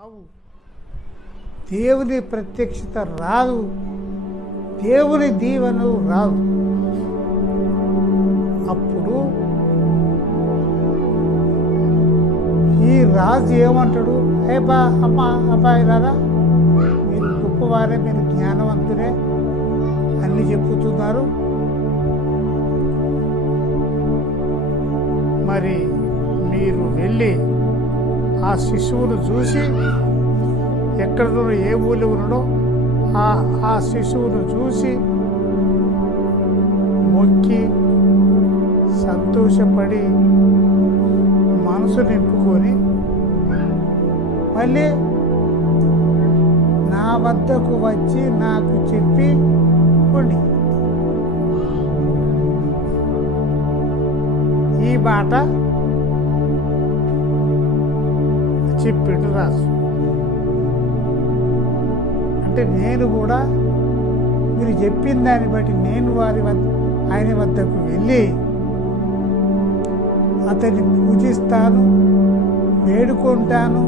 రావు. దేవుని ప్రత్యక్షత రాదు, దేవుని దీవెన రాదు. అప్పుడు ఈ రాజు ఏమంటాడు, అబ్బాయి రాదా, మీరు గొప్పవారే, మీరు జ్ఞానవంతులే అన్ని చెప్పుతున్నారు, మరి మీరు వెళ్ళి ఆ శిశువును చూసి ఎక్కడ ఏ ఊళ్ళో ఉన్నాడో ఆ శిశువును చూసి మొక్కి సంతోషపడి మనసు నింపుకొని మళ్ళీ నా వద్దకు వచ్చి నాకు చెప్పి ఉండి. ఈ మాట చెప్పిండు రాజు. అంటే నేను కూడా మీరు చెప్పిన దాన్ని బట్టి నేను ఆయన వద్దకు వెళ్ళి అతన్ని పూజిస్తాను, వేడుకుంటాను,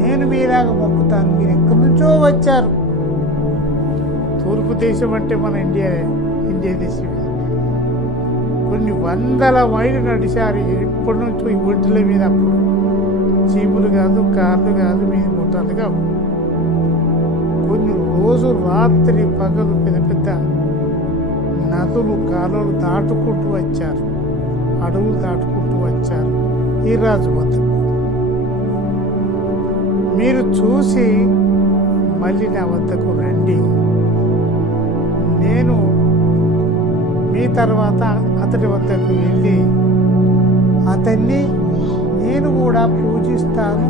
నేను మీలాగా మొక్కుతాను. మీరు ఎక్కడి నుంచో వచ్చారు. తూర్పు దేశం అంటే మన ఇండియా దేశం. కొన్ని వందల మైళ్ళు నడిచారు ఎప్పటి నుంచో ఈ ఒడ్డుల మీద. అప్పుడు జీపులు కాదు, కార్లు కాదు, మీద మోటార్లు కావు. కొన్ని రోజు రాత్రి పగలు పెద్ద పెద్ద నదులు కాలువలు దాటుకుంటూ వచ్చారు, అడవులు దాటుకుంటూ వచ్చారు ఈ రాజు వద్దకు. మీరు చూసి మళ్ళీ నా వద్దకు రండి, నేను మీ తర్వాత అతడి వద్దకు వెళ్ళి అతన్ని నేను కూడా పూజిస్తాను,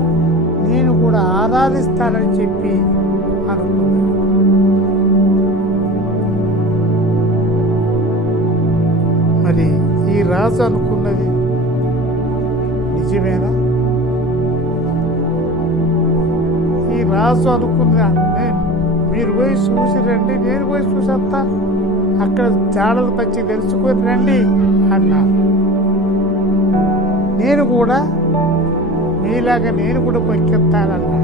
నేను కూడా ఆరాధిస్తానని చెప్పి అనుకున్నాను. మరి ఈ రాజు అనుకున్నది నిజమేనా? ఈ రాజు అనుకున్నది మీరు పోయి చూసి రండి, నేను పోయి చూసేస్తా, అక్కడ జాడలు పచ్చి తెలుసుకొని రండి అన్నా. నేను కూడా మీలాగా నేను కూడా మొక్కెత్తానన్నాడు.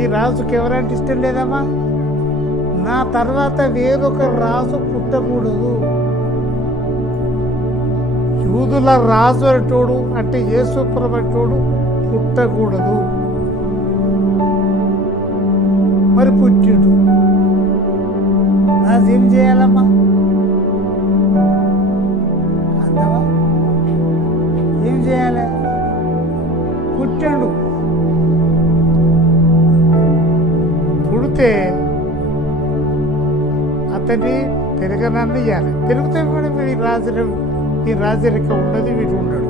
ఈ రాజుకి ఎవరంటే ఇష్టం లేదమ్మా? నా తర్వాత వేరొక రాజు పుట్టకూడదు. యూదుల రాజు అంటోడు అంటే యేసుప్రభు అంటోడు పుట్టకూడదు. మరి పుట్టిడు, రాజు ఏం చేయాలమ్మా? అందవా ఏం చేయాలి? పుట్టాడు. పుడితే అతన్ని పెరగనని ఇవ్వాలి. పెరిగితే ఈ రాజరిక ఉండదు, వీడు ఉండడు.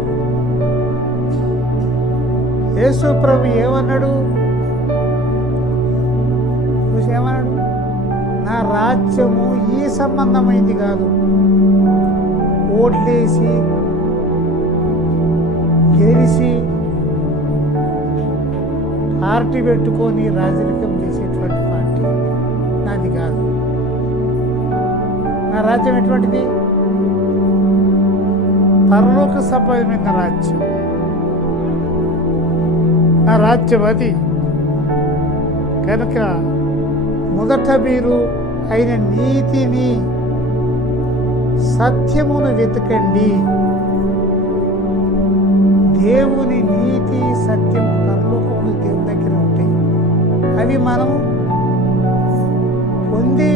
యేసు ప్రభు ఏమన్నాడు? ఏమన్నాడు? నా రాజ్యము ఈ సంబంధమైంది కాదు, ఓట్లేసి గెలిచి పార్టీ పెట్టుకొని రాజరికం చేసేటువంటి పార్టీ నాది కాదు. నా రాజ్యం ఎటువంటిది? పరలోక సంబంధమైన రాజ్యం. నా రాజ్యం అది. కనుక మొదట మీరు ఆయన నీతిని సత్యమును వెతకండి. దేవుని నీతి సత్యం పరలోకములు దేవుని దగ్గర ఉంటాయి. అవి మనం పొంది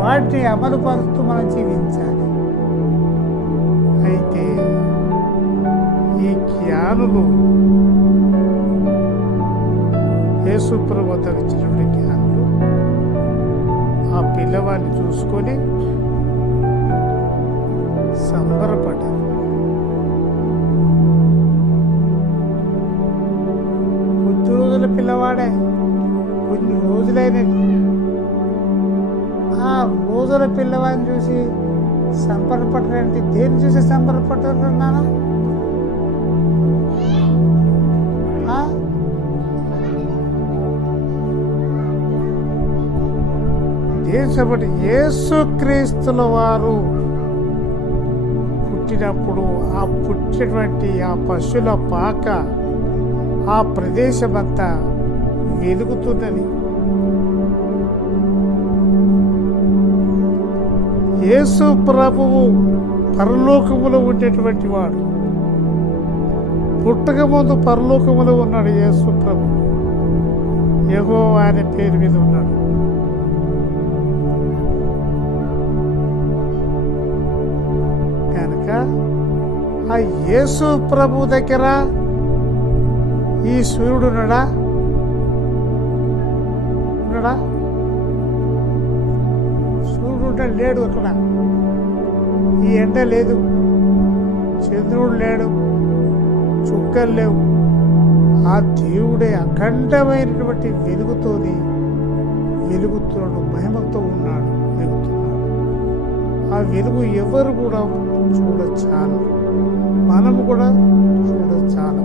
వాటిని అమలుపరుస్తూ మనం జీవించాలి. అయితే ఈ జ్ఞానులు యేసుప్రభు వద్దకు వచ్చినటువంటి జ్ఞానులు ఆ పిల్లవాడిని చూసుకొని సంబరపడ్డారు. కొద్ది రోజుల పిల్లవాడే, కొన్ని రోజులైనది. ఆ రోజుల పిల్లవాడిని చూసి సంబరపడ్డారంటే దేన్ని చూసి సంబరపడ్డారు నాన్న? దేశపటి యేసుక్రీస్తుల వారు పుట్టినప్పుడు ఆ పుట్టినటువంటి ఆ పశువుల పాక ఆ ప్రదేశమంతా వెలుగుతున్నది. యేసు ప్రభువు పరలోకములో ఉండేటువంటి వాడు. పుట్టక ముందు పరలోకములో ఉన్నాడు యేసు ప్రభు. యెహోవా అనే పేరు మీద ఉన్నాడు. కనుక ఆ యేసు ప్రభు దగ్గర ఈ సూర్యుడు ఉన్నాడా? సూర్యుడు ఉంటాడు? లేడు. అక్కడ ఈ ఎండ లేదు, చంద్రుడు లేడు, చుక్కలు లేవు. ఆ దేవుడే అఖండమైనటువంటి వెలుగుతోని వెలుగుతున్నాడు, మహిమతో ఉన్నాడు, వెలుగుతున్నాడు. ఆ వెలుగు ఎవరు కూడా చూడచాలు, మనము కూడా చూడచాలు.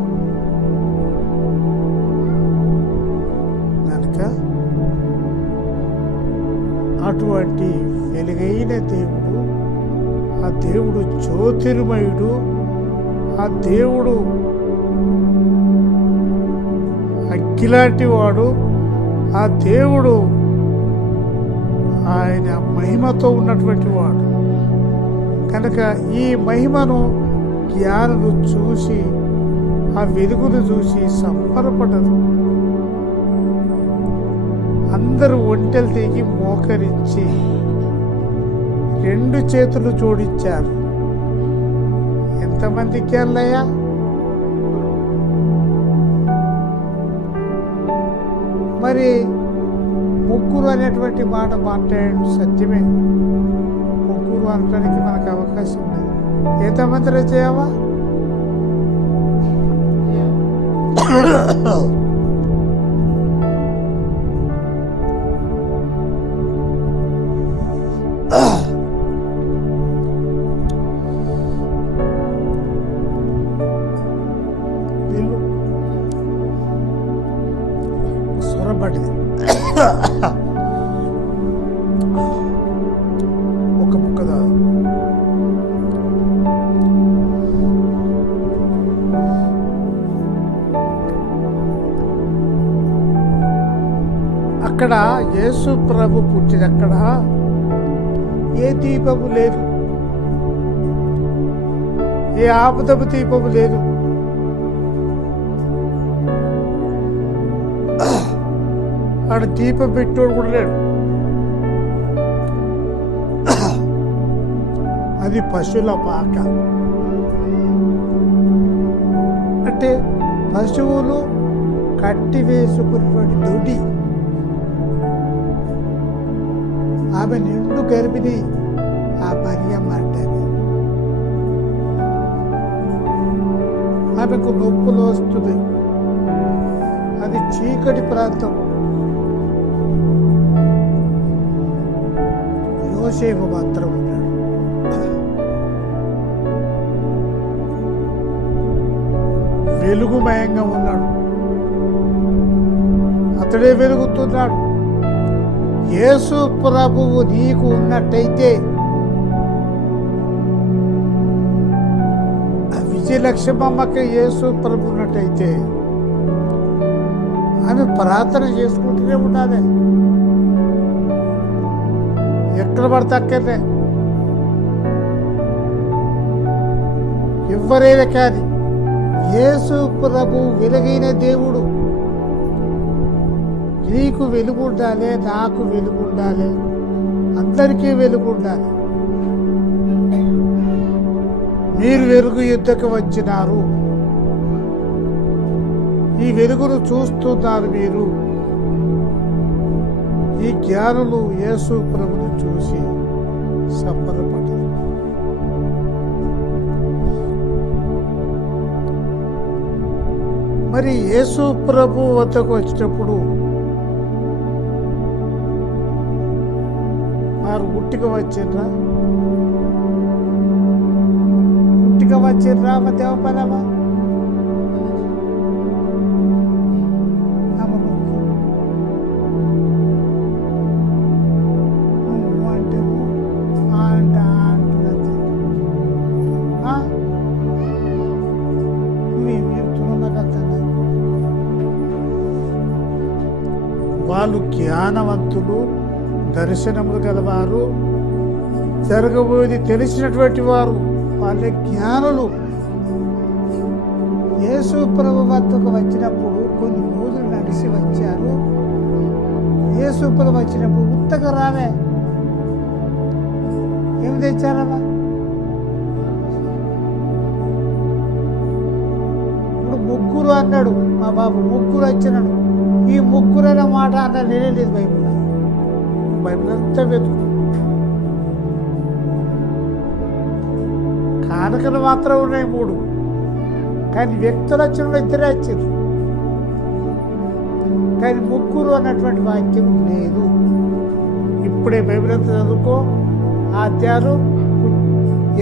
కనుక అటువంటి వెలుగైన దేవుడు, ఆ దేవుడు జ్యోతిర్మయుడు, ఆ దేవుడు అగ్గిలాంటి వాడు, ఆ దేవుడు ఆయన మహిమతో ఉన్నటువంటి వాడు. కనుక ఈ మహిమను జ్ఞానులు చూసి, ఆ వెలుగును చూసి సంబరపడరు. అందరూ ఒంటెలు దిగి మోకరించి 2 చేతులు జోడించారు. ఎంతమందికి అల్లయ్యా? మరి ముగ్గురు అనేటువంటి మాట మాట్లాడాడు, సత్యమే. ముగ్గురు అనడానికి మనకు అవకాశం లేదు. ఎంతమందిలో చేయవా? స్వరపడింది ఒక ముక్క దాదా. అక్కడ యేసు ప్రభు పుట్టినక్కడ ఏ దీపము లేదు, ఏ ఆపదపు దీపము లేదు. ఆడ దీపం పెట్టోడు కూడా లేడు. అది పశువుల పాక. అంటే పశువులు కట్టి వేసుకున్నటువంటి దొడ్డి. ఆమె నిండు గర్భిణి, ఆ మరియమ్మ అంటే ఆమెకు నొప్పులు వస్తుంది. అది చీకటి ప్రాంతం. యోసేపు మాత్రం ఉన్నాడు. వెలుగుమయంగా ఉన్నాడు. అతడే వెలుగుతున్నాడు. యేసు ప్రభువు నీకు ఉన్నట్టయితే, విజయలక్ష్మమ్మకి యేసు ప్రభు ఉన్నట్టయితే ఆమె ప్రార్థన చేసుకుంటూనే ఉండాలి. ఎక్కడ పడితే అక్కడే, ఎవరైనా కానీ యేసు ప్రభు వెలుగైన దేవుడు. నీకు వెలుగు ఉండాలి, నాకు వెలుగు ఉండాలి, అందరికీ వెలుగు ఉండాలి. మీరు వెలుగు యుద్ధకు వచ్చినారు, ఈ వెలుగును చూస్తున్నారు మీరు. ఈ జ్ఞానులు యేసు ప్రభుని చూసి సంబరపడ్డారు. మరి యేసు ప్రభు వద్దకు వచ్చినప్పుడు వారు ఉట్టిగా వచ్చిర్రా? ఉట్టిగా వచ్చిర్రా? దేవపదమా అంటే జ్ఞానవంతులు, దర్శనములు గలవారు, జరగబోయేది తెలిసినటువంటి వారు, వాళ్ళ జ్ఞానులు. యేసు ప్రభు వద్దకు వచ్చినప్పుడు కొన్ని రోజులు నడిచి వచ్చారు. యేసు ప్రభు వచ్చినప్పుడు ఉత్తగా రాలే. ఏమి తెచ్చారమ్మా? ఇప్పుడు ముగ్గురు అన్నాడు మా బాబు, ముగ్గురు వచ్చినాడు. ఈ ముగ్గురు అనే మాట అన్న లేదు బైబిల్ అంతా వెతుకు. కానుకలు మాత్రం ఉన్నాయి 3, కానీ వ్యక్తులు వచ్చిన 2 వచ్చారు. కానీ ముగ్గురు అన్నటువంటి వాక్యం లేదు. ఇప్పుడే బైబిల్ అంతా చదువుకో, ఆ అధ్యాయం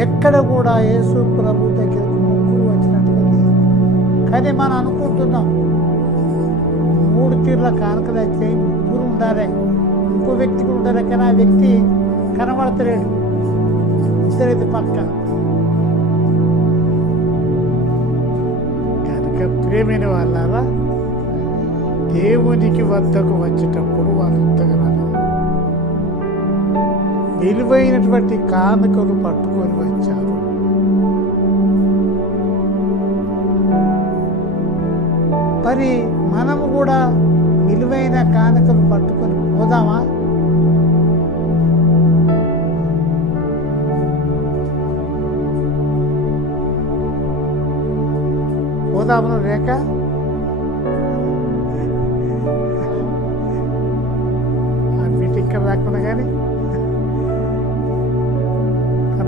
ఎక్కడ కూడా యేసు ప్రభు దగ్గరకు ముగ్గురు వచ్చినట్టుగా లేదు. కానీ మనం అనుకుంటున్నాం 3 తీర్ల కానుకలు వచ్చాయి, ముగ్గురు ఉండాలి, ఇంకో వ్యక్తి కూడా ఉండాలి. కానీ ఆ వ్యక్తి కనబడతలేడు. ఇద్దరైతే పక్క. కనుక ప్రేమైన వాళ్ళారా, దేవునికి వద్దకు వచ్చేటప్పుడు వాళ్ళు ఉత్తగనాలి. విలువైనటువంటి కానుకలు పట్టుకొని వచ్చారు. మరి మనము కూడా విలువైన కానుకలు పట్టుకొని పోదామా? పోదాము రేఖ? ఇక్కడ రాకుండా కానీ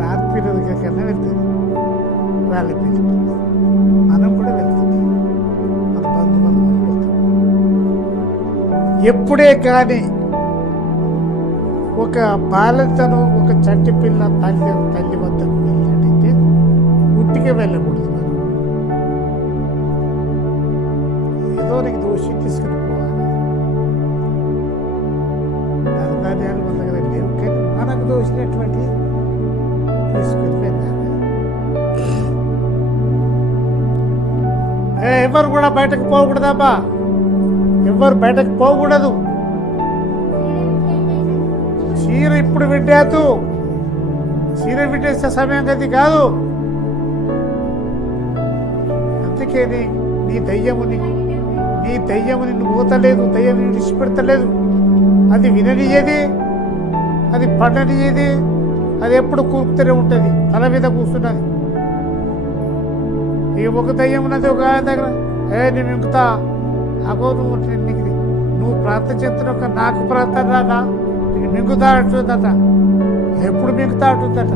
రాత్రి కన్నా వెళ్తుంది. రాలి మనం కూడా వెళ్తాం, మన బంధువులు వెళ్తాం. ఎప్పుడే కానీ ఒక బాలింతను, ఒక చంటి పిల్ల తల్లి వద్దకు వెళ్ళినట్టయితే ఉట్టిగా వెళ్ళకూడదు. ఏదో నీకు దోషి తీసుకుని పోవాలి. ధనధాన్యాలు మన దగ్గర లేవు, కానీ మనకు దోషినటువంటి తీసుకుని వెళ్ళాలి. ఎవరు కూడా బయటకు పోకూడదమ్మా, ఎవరు బయటకు పోకూడదు. చీర ఇప్పుడు విడ్డాదు, చీర విట్టేసే సమయం గది కాదు. అందుకే నీ దయ్యముని నిన్ను పోతలేదు, దయ్యం నిన్ను విడిచిపెడతలేదు. అది విననియేది, అది పడనియేది, అది ఎప్పుడు కూర్చుతూనే ఉంటుంది, తల మీద కూర్చున్నది. ఈ ఒక దయ్యం ఉన్నది ఒక ఆయన దగ్గర, నేను మింగుతా అగో నువ్వు ప్రార్థన చేస్తున్న నాకు ప్రార్థన రాదా, నీకు మింగుతా అంటుందట. ఎప్పుడు మింగుతా అంటుందట.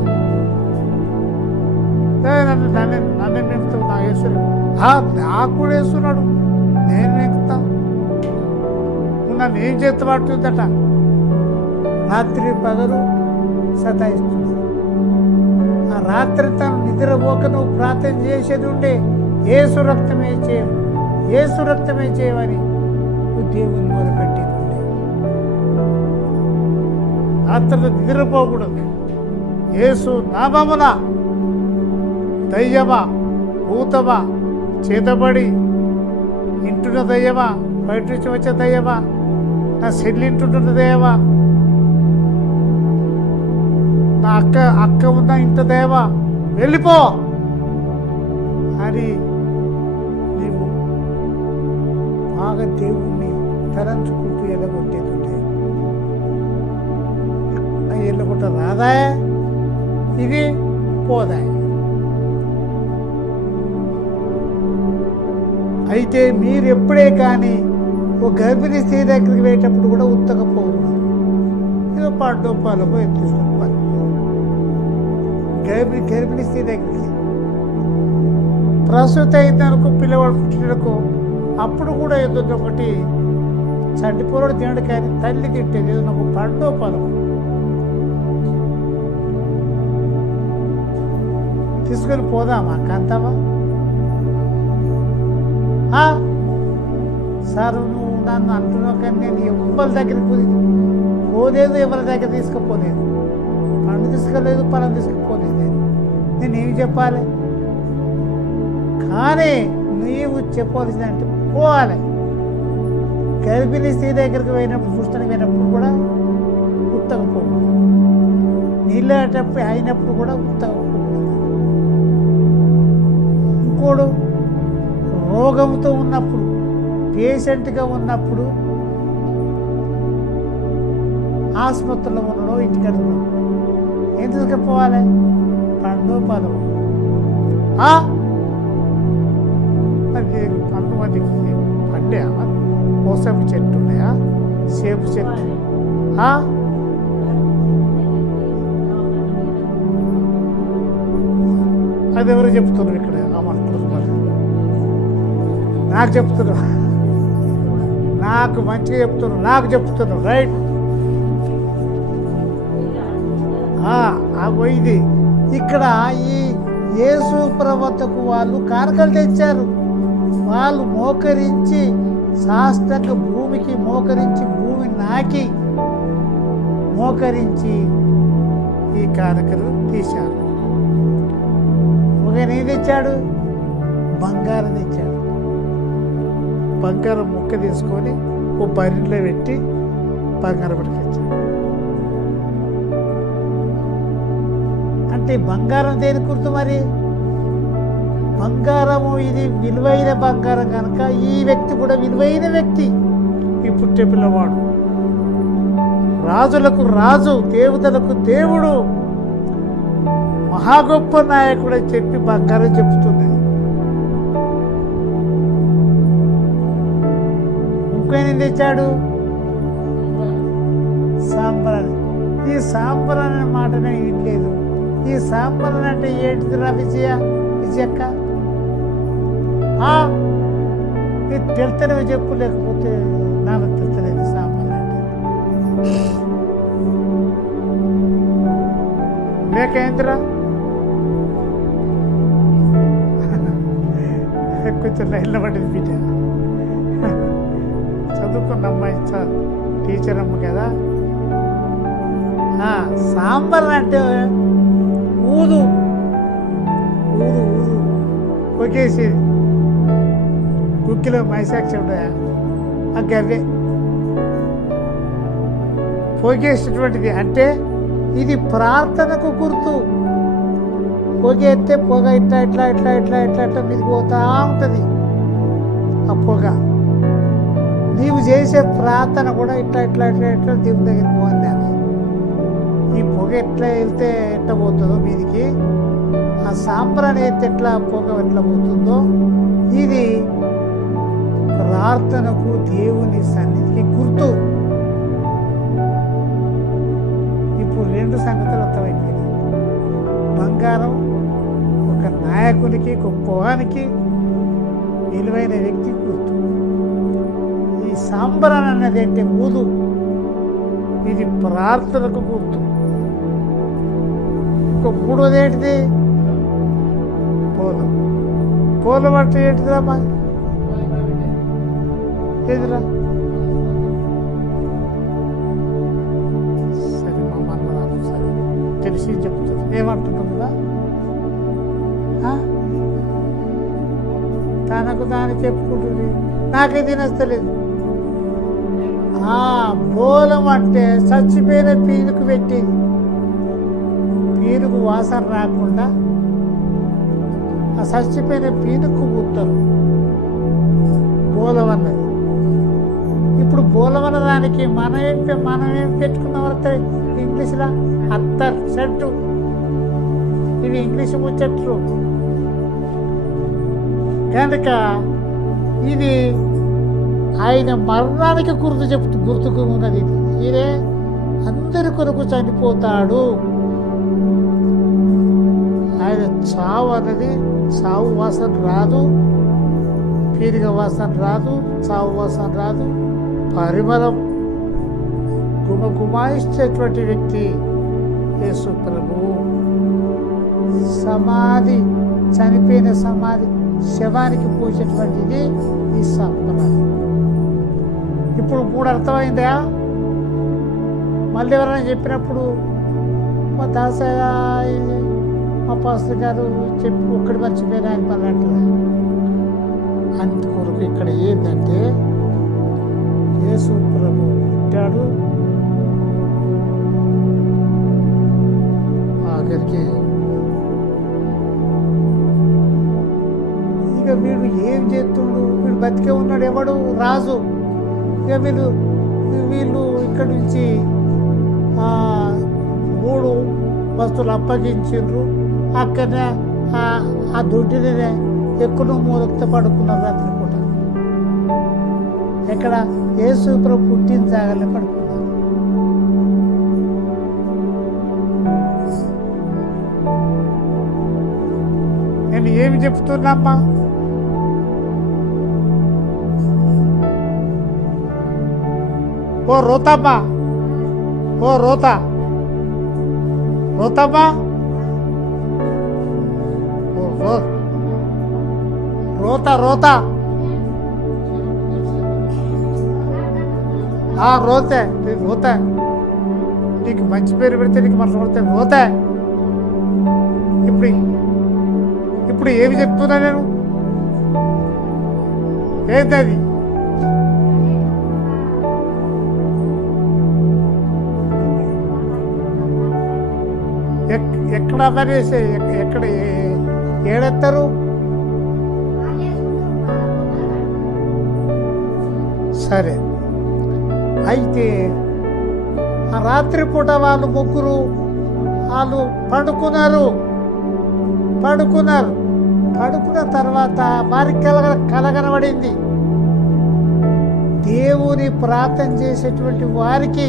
నన్ను మింగుతావు నా వేస్తున్నాడు, నాకు కూడా వేస్తున్నాడు, నేను మింగుతా, నువ్వు నన్ను ఏం చేస్తావు అంటుందట. రాత్రి పగలు సతాయిస్తుంది. ఆ రాత్రి తను నిద్రపోక నువ్వు ప్రార్థన చేసేది ఉంటే యేసు రక్తమే చేయవు, యేసు రక్తమే చేయవని నువ్వు దేవుని మొదలుపెట్టేది ఉండే. రాత్రి నిద్రపోకూడదు. యేసు నామమున దయ్యమా, భూతమా, చేతబడి ఇంటున్న దయ్యమా, బయట నుంచి వచ్చే దయ్యమా, నా సెల్లింటుంటున్న దయ్యమా, నా అక్క ఉన్న ఇంట దయ్యమా, వెళ్ళిపో అని నీవు బాగా దేవుణ్ణి తలంచుకుంటూ ఎల్లగొట్టేది. ఎల్లగొట్ట రాదా, ఇది పోదా. అయితే మీరు ఎప్పుడే కానీ ఒక గర్భిణీ స్త్రీ దగ్గరికి వెళ్ళేటప్పుడు కూడా ఉత్తకపోకూడదు. ఏదో పాటో పాలకో తీసుకొని గర్భిణీ స్త్రీ దగ్గరికి ప్రసూతి అయిందనుకో, పిల్లవాడు పుట్టినకు అప్పుడు కూడా ఏదో ఒకటి చండిపోరాడు తినడు, కానీ తల్లి తిట్టేది ఏదో ఒక పండో పొలం తీసుకొని పోదామా కాంతావా? సార్ నువ్వు నన్ను అంటున్నావు, కానీ నేను ఎవరి దగ్గరికి పోలేదు, ఎవరి దగ్గర తీసుకుపోలేదు, పండు తీసుకోలేదు, పొలం తీసుకుపోలేదు. నేనేమి చెప్పాలి? కానీ నీవు చెప్పవలసిందంటే పోవాలి. గర్భిణీ స్త్రీ దగ్గరికి పోయినప్పుడు చూస్తానికి పోయినప్పుడు కూడా ఉత్తకపోకూడదు. నీళ్ళేటప్పుడు అయినప్పుడు కూడా ఉత్తకపోకూడదు. ఇంకోడు రోగంతో ఉన్నప్పుడు, పేషెంట్గా ఉన్నప్పుడు, ఆసుపత్రిలో ఉండడం, ఇంటికి అడుగుతాం. ఏం తీసుకుపోవాలి? పండు పదము. మరి కొంతమందికి పండే కోసం చెట్టు ఉన్నాయా? సేపు చెట్టు. అది ఎవరు చెప్తున్నారు ఇక్కడ? అమ్మంటారు మరి నాకు చెప్తున్నారు, నాకు మంచిగా చెప్తున్నారు, నాకు చెప్తున్నారు. రైట్. ఇది ఇక్కడ ఈ యేసు ప్రవక్తకు వాళ్ళు కారకలు తెచ్చారు. వాళ్ళు మోకరించి శాస్త్రంగా భూమికి మోకరించి, భూమి నాకి మోకరించి ఈ కారకలు తీశారు. ఒక ఏం తెచ్చాడు? బంగారం తెచ్చాడు. బంగారం ముక్క తీసుకొని ఓ బరిలో పెట్టి బంగారం పట్టుకొచ్చాడు. అంటే బంగారం దేని గుర్తు? మరి బంగారము ఇది విలువైన బంగారం కనుక ఈ వ్యక్తి కూడా విలువైన వ్యక్తి. ఈ పుట్టే పిల్లవాడు రాజులకు రాజు, దేవతలకు దేవుడు, మహా గొప్ప నాయకుడు అని చెప్పి బంగారం చెప్తుంది. ఇంకేం తెచ్చాడు? సాంబ్రాణి. ఈ సాంబ్రాణి అనే మాట నేను వినలేదు. ఈ సాంబ్రాణి అంటే ఏంటిదిరా విజయక్క? ఇది తెలుతలేవు చెప్పు, లేకపోతే నాకు తెలుతలేదు. సాంబ్రాణి అంటే మేకేంద్రా కొంచెం లైన్లో పడింది బిడ్డ. చదువుకున్న అమ్మాయి, టీచర్ అమ్మ కదా. సాంబార్ అంటే ఊదు ఊదు ఊదు ఒకేసి కుక్కిలో మైసాక్షి ఉంటాయా? ఆ గవ్వే పొగేసేటువంటిది. అంటే ఇది ప్రార్థనకు గుర్తు. పొగెత్తే పొగ ఇట్లా ఇట్లా ఇట్లా ఇట్లా ఇట్లా ఇట్లా మీదకి పోతా ఉంటుంది. ఆ పొగ నీవు చేసే ప్రార్థన కూడా ఇట్లా ఇట్లా ఇట్లా ఇట్లా దేవుని దగ్గరికి పోవాలి. ఈ పొగ ఎట్లా వెళ్తే ఎట్లా పోతుందో మీదికి, ఆ సాంబ్రాణి అయితే ఎట్లా పొగ ఎట్లా పోతుందో, ఇది ప్రార్థనకు దేవుని సన్నిధికి గుర్తు. ఇప్పుడు రెండు సంగతులు అర్థమైపోయినాయి. బంగారం ఒక నాయకునికి, గొప్పవానికి, విలువైన వ్యక్తి గుర్తు. ఈ సాంబ్రాణి అన్నది అంటే ఊదు, ఇది ప్రార్థనకు గుర్తు. ఇంకో మూడోది ఏంటిది? పూలం. పూలం అంటే ఏంటిదిరా? మా ఏదిరా? సరే మా మనవరాలు సరే తెలిసి చెప్తుంది. ఏమంటుంటుందా? తనకు తాను చెప్పుకుంటుంది. నాకైతే నచ్చలేదు. పూలం అంటే చచ్చిపోయిన పీనుకు పెట్టేది. పీనుకు వాసన రాకుండా ఆ చచ్చిపోయిన పీనుకు పూస్తారు పూలం అన్నది. ఇప్పుడు పూలం అన్న దానికి మనం ఏం పెట్టుకున్నాం? ఇంగ్లీష్లో అత్తర్ చెట్టు. ఇవి ఇంగ్లీష్ ముచ్చట్లు కనుక ఇది ఆయన మరణానికి గుర్తుకు ఉన్నది. ఈయనే అందరి కొరకు చనిపోతాడు. ఆయన చావు అన్నది, చావు వాసన రాదు, పీరిక వాసన రాదు, చావు వాసన రాదు. పరిమళం గుమాయిస్తేటువంటి వ్యక్తి యేసు ప్రభువు. సమాధి, చనిపోయిన సమాధి, శవానికి పూసేటువంటిది ఈ సంప్రదాయం. ఇప్పుడు మూడు అర్థమైందా? మళ్ళీ ఎవరైనా చెప్పినప్పుడు మా దాసయ్య, మా పాస్టర్ గారు చెప్పి ఒక్కడి మర్చిపోయినా అని పన్నట్లే. అందుకొరకు ఇక్కడ ఏంటంటే యేసు ప్రభు పుట్టాడు. ఆఖరికి ఇక వీడు ఏం చేస్తుండు, వీడు బతికే ఉన్నాడు, ఎవడు రాజు. ఇక వీళ్ళు ఇక్కడి నుంచి 3 వస్తువులు అప్పగించిండ్రు. అక్కడనే ఆ దొడ్డినే ఎక్కువ మూలతో పడుకున్నారు రాత్రి పూట. ఎక్కడ యేసు ప్రభు పుట్టిన జాగాలే పడుకున్నారు. నేను ఏమి చెప్తున్నామ్మా, ఓ రోతమ్మా, ఓ రోతమ్మా, రోత రోతే రోత, నీకు మంచి పేరు పెడితే నీకు మనసు పడితే రోతే. ఇప్పుడు ఏమి చెప్తున్నా నేను, ఏంటది? ఎక్కడ మరేసి ఎక్కడ ఏడెత్తారు? సరే, అయితే ఆ రాత్రిపూట వాళ్ళు ముగ్గురు పడుకున్నారు. పడుకున్న తర్వాత వారికి కలగనబడింది. దేవుని ప్రార్థన చేసేటువంటి వారికి